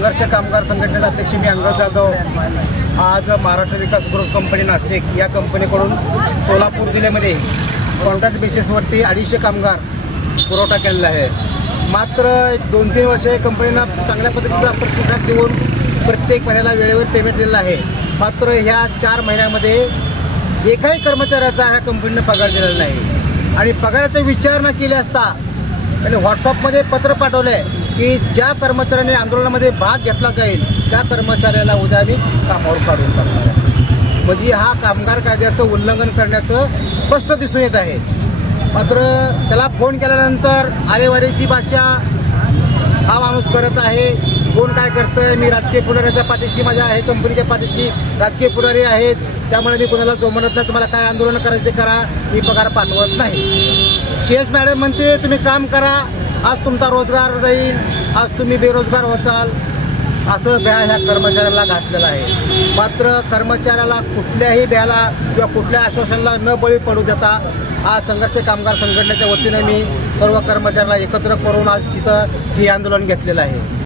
संघर्ष कामगार संघटनेचे अध्यक्ष मी अंगद जाधव आज महाराष्ट्र विकास ग्रुप कंपनी नाशिक या कंपनीकडून सोलापूर जिल्ह्यामध्ये कॉन्ट्रॅक्ट बेसिसवरती 250 कामगार पुरवठा केलेला आहे। मात्र 2-3 वर्षे कंपनीनं चांगल्या पद्धतीचा प्रतिसाद देऊन प्रत्येक महिन्याला वेळेवर पेमेंट दिलेला आहे। मात्र ह्या 4 महिन्यामध्ये एकाही कर्मचाऱ्याचा ह्या कंपनीनं पगार दिलेला नाही आणि पगाराचा विचार न केले असता त्यांनी व्हॉट्सअपमध्ये पत्र पाठवले की ज्या कर्मचाऱ्याने आंदोलनामध्ये भाग घेतला जाईल त्या कर्मचाऱ्याला उद्या मी कामावर काढून टाकणार। म्हणजे हा कामगार कायद्याचं उल्लंघन करण्याचं स्पष्ट दिसून येत आहे। मात्र त्याला फोन केल्यानंतर आरेवारीची भाषा हा माणूस करत आहे। कोण काय करतंय, मी राजकीय पुढाऱ्याच्या पाठीशी माझ्या आहे, कंपनीच्या पाठीशी राजकीय पुढारी आहेत, त्यामुळे मी कोणाला जो म्हणत नाही, तुम्हाला काय आंदोलन करायचं ते करा, मी पगार पाठवत नाही। CS मॅडम म्हणते तुम्ही काम करा, आज तुमचा रोजगार जाईल, आज तुम्ही बेरोजगार होचाल, असं भ्या ह्या कर्मचाऱ्याला घातलेलं आहे। मात्र कर्मचाऱ्याला कुठल्याही भ्याला किंवा कुठल्या आश्वासनाला न बळी पडू देता आज संघर्ष कामगार संघटनेच्या वतीने मी सर्व कर्मचाऱ्याला एकत्र करून आज तिथं ठिय्या आंदोलन घेतलेलं आहे।